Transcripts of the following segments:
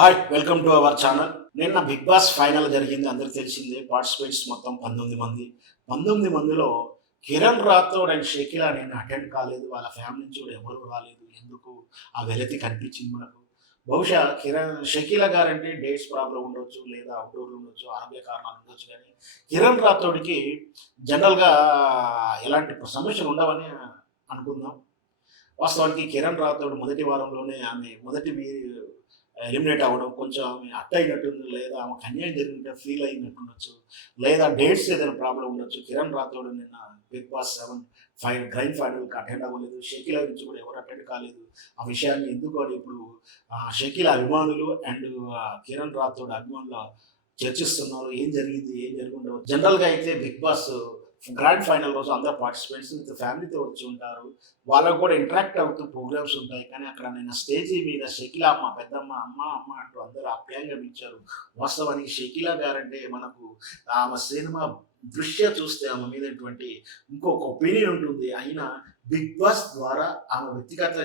Hi welcome to our channel. నిన్న big boss final జరిగింది. అందరికి తెలిసిందే. పార్టిసిపేట్స్ మొత్తం 19 మంది. 19 మందిలో కిరణ్ రాథోడ్ అండ్ షకీలా నిన్న అటెండ్ కాలేదు. వాళ్ళ ఫ్యామిలీ నుంచి కూడా ఎవరు రాలేదు. ఎందుకు ఆ వెలితి కనిపించింది మనకు. బహుశా షకీలా గారంటే డేట్స్ ప్రాబ్లం ఉండొచ్చు, లేదా అవుట్డోర్ ఉండొచ్చు, ఆరోగ్య కారణాలు ఉండొచ్చు. కానీ కిరణ్ రాథోడ్కి జనరల్గా ఎలాంటి సమస్యలు ఉండవని అనుకుందాం. వాస్తవానికి కిరణ్ రాథోడ్ మొదటి వారంలోనే ఆమె ఎలిమినేట్ అవ్వడం కొంచెం ఆమె అట్ట అయినట్టుంది, లేదా ఆమెకు అన్యాయం జరిగినట్టు ఫీల్ అయినట్టుండొచ్చు, లేదా డేట్స్ ఏదైనా ప్రాబ్లం ఉండొచ్చు. కిరణ్ రాథోడ్ నిన్న బిగ్ బాస్ 7 గ్రాండ్ ఫైనల్కి అటెండ్ అవ్వలేదు. షకీలా నుంచి కూడా ఎవరు అటెండ్ కాలేదు. ఆ విషయాన్ని ఎందుకు అని ఇప్పుడు షకీలా అభిమానులు అండ్ కిరణ్ రాథోడ్ అభిమానులు చర్చిస్తున్నారు. ఏం జరిగింది, ఏం జరిగి ఉండవచ్చు. జనరల్గా అయితే బిగ్ బాస్ గ్రాండ్ ఫైనల్ రోజు అందరు పార్టిసిపెంట్స్ విత్ ఫ్యామిలీతో వచ్చి ఉంటారు. వాళ్ళకు కూడా ఇంటరాక్ట్ అవుతూ ప్రోగ్రామ్స్ ఉంటాయి. కానీ అక్కడ నేను స్టేజీ మీద షకీలా అమ్మ, పెద్దమ్మ, అమ్మ అమ్మ అంటూ అందరూ ఆప్యాయంగా పిలిచారు. వాస్తవానికి షకీలా గారంటే మనకు ఆమె సినిమా చూస్తే ఆమె మీద ఇంకొక ఒపీనియన్ ఉంటుంది. అయినా బిగ్ బాస్ ద్వారా ఆమె వ్యక్తిగత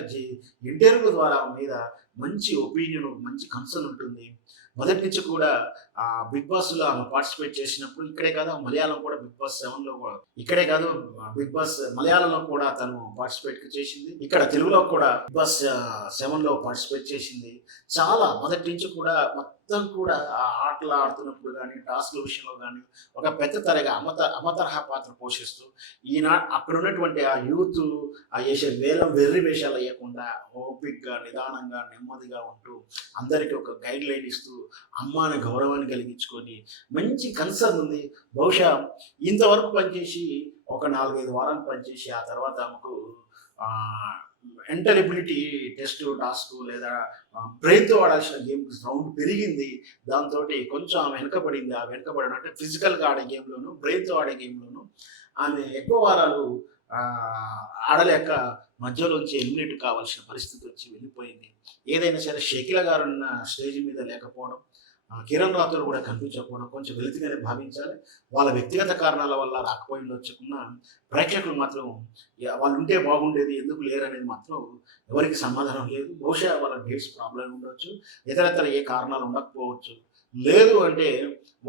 ఇంటర్వ్యూ ద్వారా ఆమె మీద మంచి ఒపీనియన్, మంచి కన్సర్న్ ఉంటుంది. మొదటి నుంచి కూడా బిగ్ బాస్లో ఆమె పార్టిసిపేట్ చేసినప్పుడు ఇక్కడే కాదు, మలయాళం కూడా బిగ్ బాస్ 7లో ఇక్కడే కాదు, బిగ్ బాస్ మలయాళంలో కూడా తను పార్టిసిపేట్ చేసింది. ఇక్కడ తెలుగులో కూడా బిగ్ బాస్ 7లో పార్టిసిపేట్ చేసింది. చాలా మొదటి నుంచి కూడా మొత్తం కూడా ఆ ఆటలు ఆడుతున్నప్పుడు కానీ, టాస్క్ల విషయంలో కానీ ఒక పెద్ద తరగా అమతరహా పాత్ర పోషిస్తూ అక్కడ ఉన్నటువంటి ఆ యూత్ ఆ వేసే వెర్రి వేషాలు వేయకుండా ఓపిక్గా, నిదానంగా, నెమ్మదిగా ఉంటూ అందరికీ ఒక గైడ్ లైన్ ఇస్తూ అమ్మాని గౌరవాన్ని కలిగించుకొని మంచి కన్సర్న్ ఉంది. బహుశా ఇంతవరకు పనిచేసి ఒక 4-5 వారాలు పనిచేసి ఆ తర్వాత ఆమెకు మెంటల్ ఎబిలిటీ టెస్ట్ టాస్క్ లేదా బ్రెయిన్తో ఆడాల్సిన గేమ్ రౌండ్ పెరిగింది. దాంతో కొంచెం ఆమె వెనకబడింది. ఆ వెనకబడడం అంటే ఫిజికల్గా ఆడే గేమ్లోను, బ్రెయిన్తో ఆడే గేమ్లోను ఆమె ఎక్కువ వారాలు ఆడలేక మధ్యలోంచి ఎలిమినేట్ కావాల్సిన పరిస్థితి వచ్చి వెళ్ళిపోయింది. ఏదైనా సరే షకీలా గారు ఉన్న స్టేజ్ మీద లేకపోవడం, కిరణ్ రాథోడ్ కూడా కనిపించకపోవడం కొంచెం వెలితిగానే భావించాలి. వాళ్ళ వ్యక్తిగత కారణాల వల్ల రాకపోయిండొచ్చుకున్న ప్రేక్షకులు మాత్రం వాళ్ళు ఉంటే బాగుండేది, ఎందుకు లేరనేది మాత్రం ఎవరికి సమాధానం లేదు. బహుశా వాళ్ళ డేట్స్ ప్రాబ్లం ఉండొచ్చు, ఇతరత్ర ఏ కారణాలు ఉండకపోవచ్చు. లేదు అంటే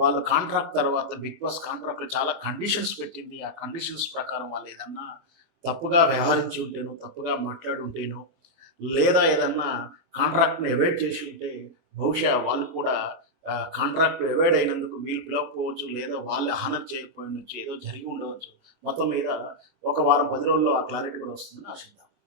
వాళ్ళ కాంట్రాక్ట్ తర్వాత బిగ్ బాస్ కాంట్రాక్ట్లో చాలా కండిషన్స్ పెట్టింది. ఆ కండిషన్స్ ప్రకారం వాళ్ళు ఏదన్నా తప్పుగా వ్యవహరించి ఉంటేనో, తప్పుగా మాట్లాడి ఉంటేనో, లేదా ఏదన్నా కాంట్రాక్ట్ని అవాయిడ్ చేసి ఉంటే బహుశా వాళ్ళు కూడా కాంట్రాక్ట్ అవాయిడ్ అయినందుకు వీళ్ళు పిలవకపోవచ్చు, లేదా వాళ్ళు హానర్ చేయకపోయి ఉండొచ్చు, ఏదో జరిగి ఉండవచ్చు. మొత్తం మీద ఒక వారం 10 రోజుల్లో ఆ క్లారిటీ కూడా వస్తుందని ఆశిద్దాం.